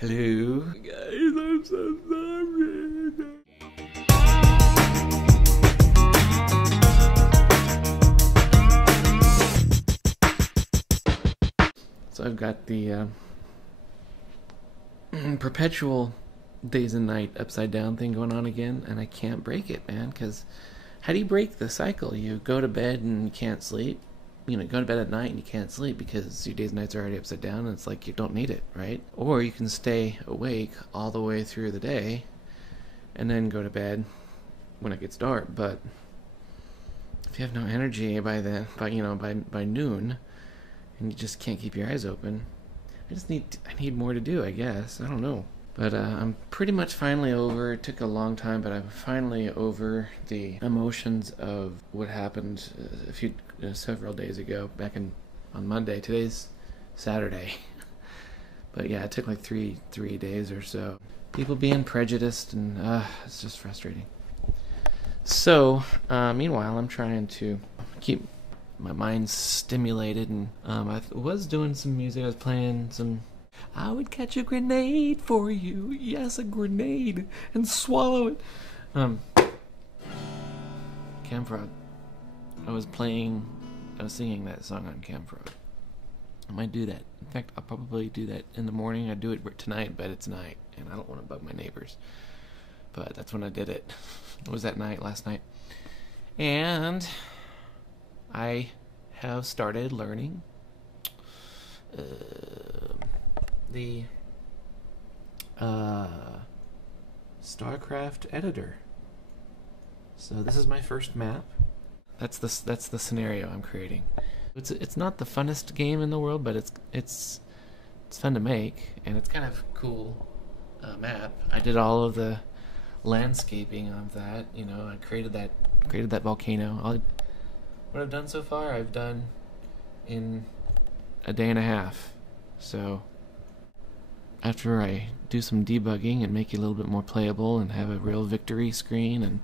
Hello? Guys, I'm so sorry. So I've got the perpetual days and night upside down thing going on again, and I can't break it, man, because how do you break the cycle? You go to bed and you can't sleep. You know, you go to bed at night and you can't sleep because your days and nights are already upside down, and it's like you don't need it, right? Or you can stay awake all the way through the day and then go to bed when it gets dark. But if you have no energy by noon, and you just can't keep your eyes open, I need more to do, I guess. I don't know. But I'm pretty much finally over. It took a long time, but I'm finally over the emotions of what happened several days ago, on Monday. Today's Saturday. But yeah, it took like three days or so. People being prejudiced, and it's just frustrating. So, meanwhile, I'm trying to keep my mind stimulated, and I was doing some music. I was playing some I would catch a grenade for you. Yes, a grenade. And swallow it. Camfrog. I was singing that song on Camfrog. I might do that. In fact, I'll probably do that in the morning. I'd do it tonight, but it's night, and I don't want to bug my neighbors. But that's when I did it. It was that night, last night. And I have started learning the Starcraft editor. So this is my first map. That's the scenario I'm creating. It's not the funnest game in the world, but it's fun to make, and it's kind of cool map. I did all of the landscaping of that. You know, I created that volcano. What I've done so far, I've done in a day and a half. So after I do some debugging and make it a little bit more playable and have a real victory screen and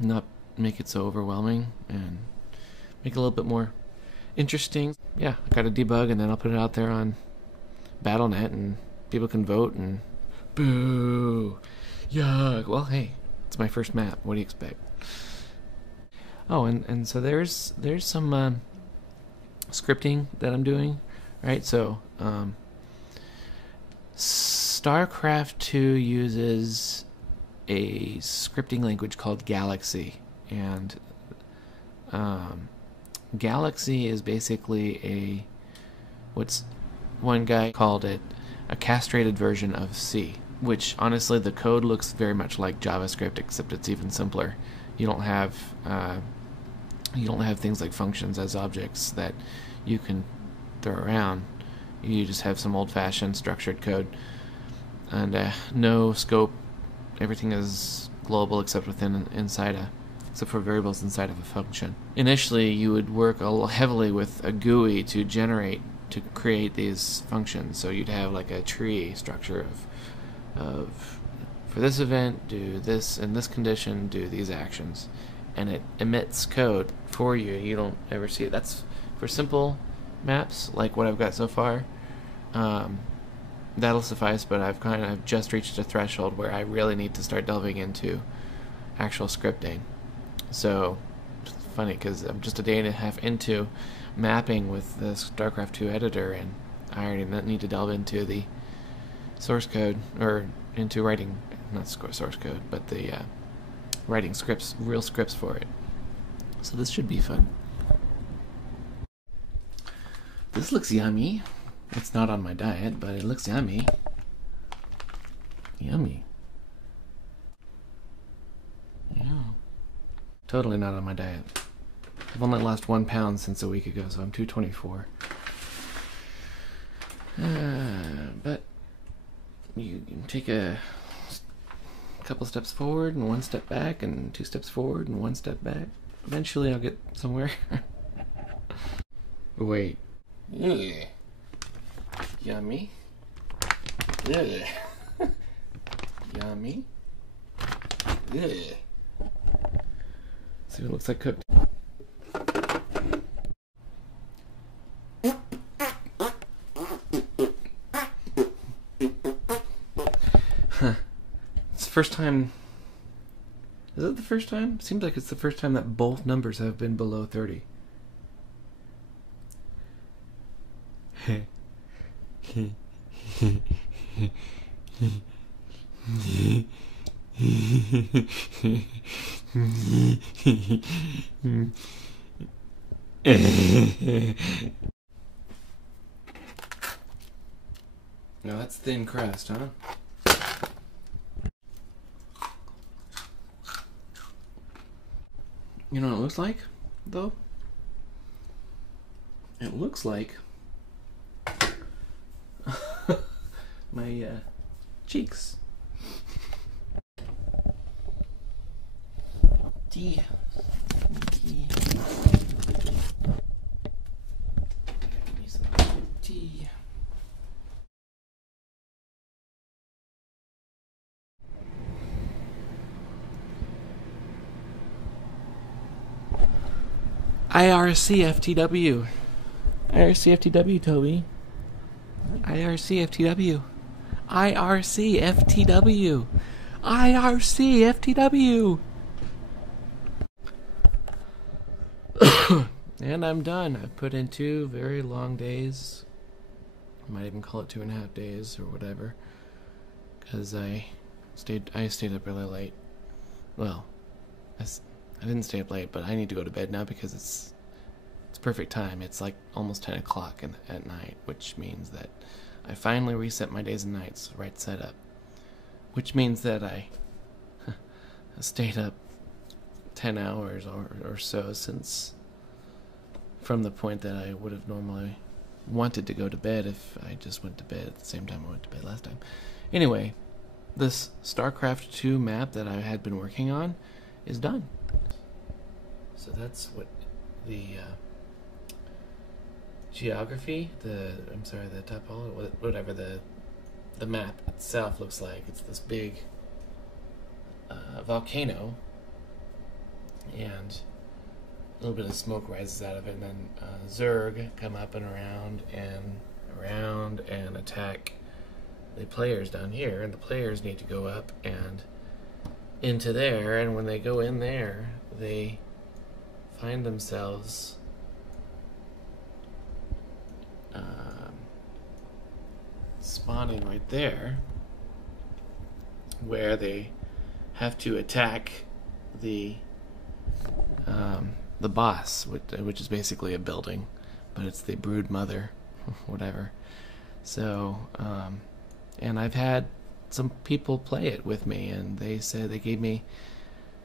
not make it so overwhelming and make it a little bit more interesting, yeah, I gotta debug, and then I'll put it out there on Battle.net and people can vote and boo, yuck. Well, hey, it's my first map. What do you expect? Oh, and so there's some scripting that I'm doing, right? So Starcraft 2 uses a scripting language called Galaxy, and Galaxy is basically what's one guy called it a castrated version of C, which honestly the code looks very much like JavaScript, except it's even simpler. You don't have things like functions as objects that you can throw around. You just have some old-fashioned structured code, and no scope. Everything is global except for variables inside of a function. Initially, you would work heavily with a GUI to create these functions. So you'd have like a tree structure of for this event, do this, in this condition, do these actions. And it emits code for you. You don't ever see it. That's for simple maps like what I've got so far. That'll suffice, but I've just reached a threshold where I really need to start delving into actual scripting. So it's funny because I'm just a day and a half into mapping with the StarCraft 2 editor, and I already need to delve into the source code, or into writing, not source code, but the writing scripts, real scripts for it. So this should be fun. This looks yummy. It's not on my diet, but it looks yummy. Yummy. Yeah. Totally not on my diet. I've only lost 1 pound since a week ago, so I'm 224. But you can take a couple steps forward and 1 step back, and 2 steps forward and 1 step back. Eventually I'll get somewhere. Wait. Yeah. Yummy. Yeah. Yummy. Yeah. See what it looks like cooked. first time. Is it the first time? Seems like it's the first time that both numbers have been below 30. Now that's thin crust, huh? You know what it looks like, though? It looks like my cheeks. Tea. Tea. Give me some tea. IRC-FTW. IRC-FTW, Toby. IRC-FTW. IRC-FTW. IRC-FTW. And I'm done. I've put in 2 very long days. I might even call it 2.5 days or whatever. Because I stayed up really late. Well, I didn't stay up late, but I need to go to bed now because it's perfect time. It's like almost 10 o'clock at night, which means that I finally reset my days and nights right setup. Which means that I stayed up 10 hours or so since from the point that I would have normally wanted to go to bed if I just went to bed at the same time I went to bed last time. Anyway, this StarCraft 2 map that I had been working on is done. So that's what the geography, the topology, whatever the map itself looks like. It's this big volcano, and a little bit of smoke rises out of it, and then Zerg come up and around and attack the players down here, and the players need to go up and into there, and when they go in there, they find themselves spawning right there, where they have to attack the boss, which is basically a building, but it's the brood mother, whatever. So, and I've had some people play it with me, and they said they gave me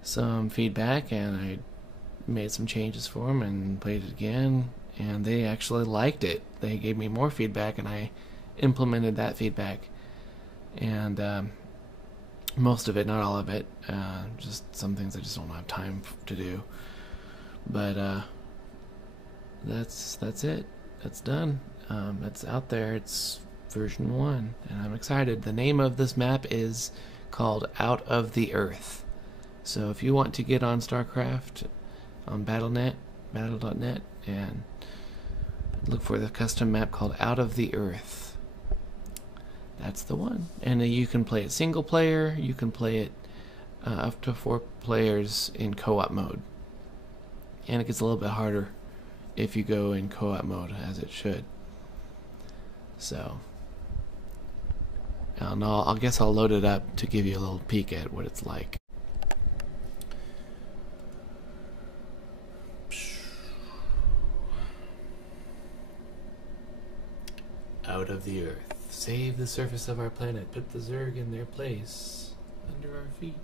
some feedback, and I made some changes for them and played it again, and they actually liked it. They gave me more feedback, and I implemented that feedback, and most of it, not all of it, just some things I just don't have time to do. But that's it. That's done. It's out there. It's version 1, and I'm excited. The name of this map is called Out of the Earth. So if you want to get on StarCraft on battle.net and look for the custom map called Out of the Earth, that's the one. And you can play it single player. You can play it up to 4 players in co-op mode. And it gets a little bit harder if you go in co-op mode, as it should. So, I guess I'll load it up to give you a little peek at what it's like. Out of the Earth. Save the surface of our planet. Put the Zerg in their place. Under our feet.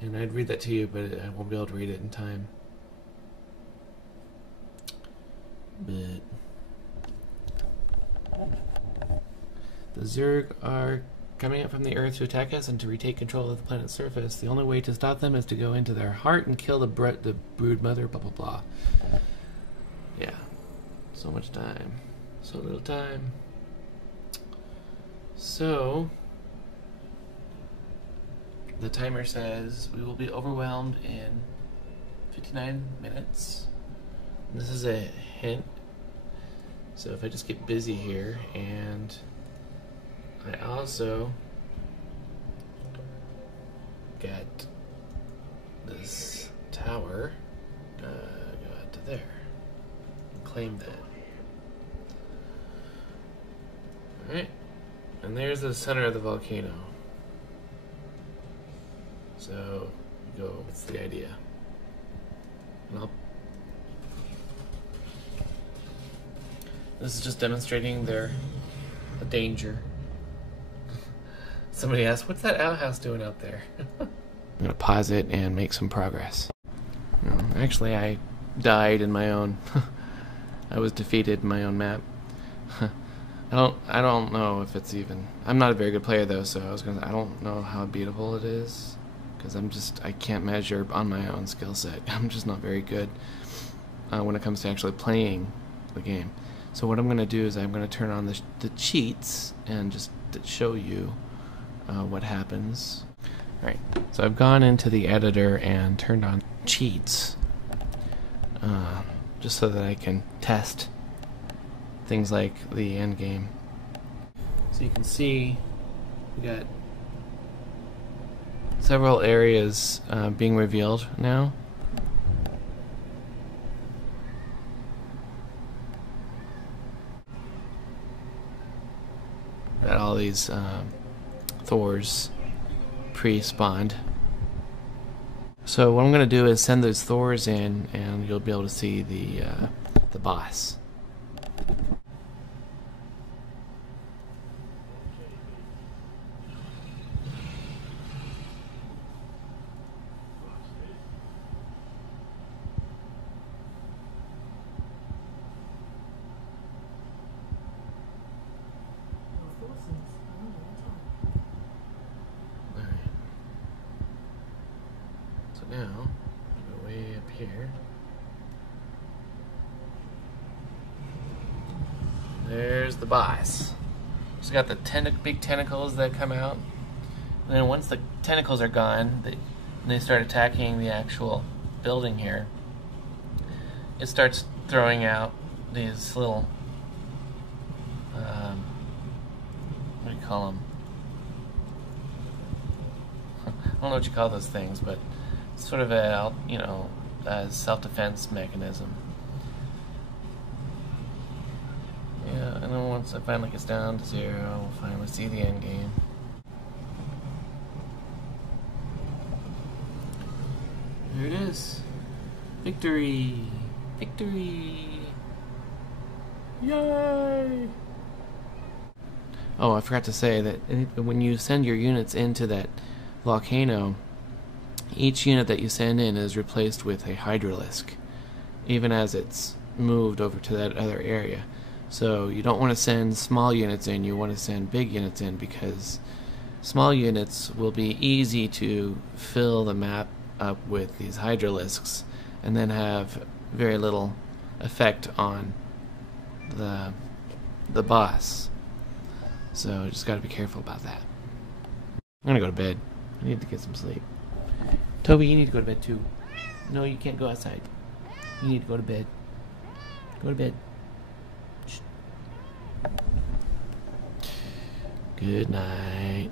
And I'd read that to you, but I won't be able to read it in time. But the Zerg are coming up from the Earth to attack us and to retake control of the planet's surface. The only way to stop them is to go into their heart and kill the brood mother, blah blah blah. Yeah. So much time. So little time. So the timer says we will be overwhelmed in 59 minutes. And this is a hint. So if I just get busy here, and I also got this tower. Go out to there and claim that. Alright, and there's the center of the volcano. So, you go, what's the idea? And this is just demonstrating the danger. Somebody asked, what's that outhouse doing out there? I'm gonna pause it and make some progress. No, actually, I died in my own. I was defeated in my own map. I don't know if it's even. I'm not a very good player though, so I don't know how beautiful it is, because I can't measure on my own skill set. I'm just not very good when it comes to actually playing the game. So what I'm gonna do is I'm gonna turn on the cheats and just show you what happens. Alright, so I've gone into the editor and turned on cheats just so that I can test things like the end game. So you can see we got several areas being revealed now. Got all these Thors pre-spawned. So what I'm going to do is send those Thors in, and you'll be able to see the boss. So now, go way up here. There's the boss. It's got the big tentacles that come out. And then once the tentacles are gone, they start attacking the actual building here. It starts throwing out these little, what do you call them? I don't know what you call those things, but it's sort of a, a self-defense mechanism. Yeah, and then once it finally gets down to 0, we'll finally see the end game. There it is. Victory! Victory! Yay! Oh, I forgot to say that when you send your units into that volcano, each unit that you send in is replaced with a hydralisk, even as it's moved over to that other area. So you don't want to send small units in, you want to send big units in, because small units will be easy to fill the map up with these hydralisks and then have very little effect on the boss. So just got to be careful about that. I'm gonna go to bed. I need to get some sleep. Toby, you need to go to bed too. No, you can't go outside. You need to go to bed. Go to bed. Shh. Good night.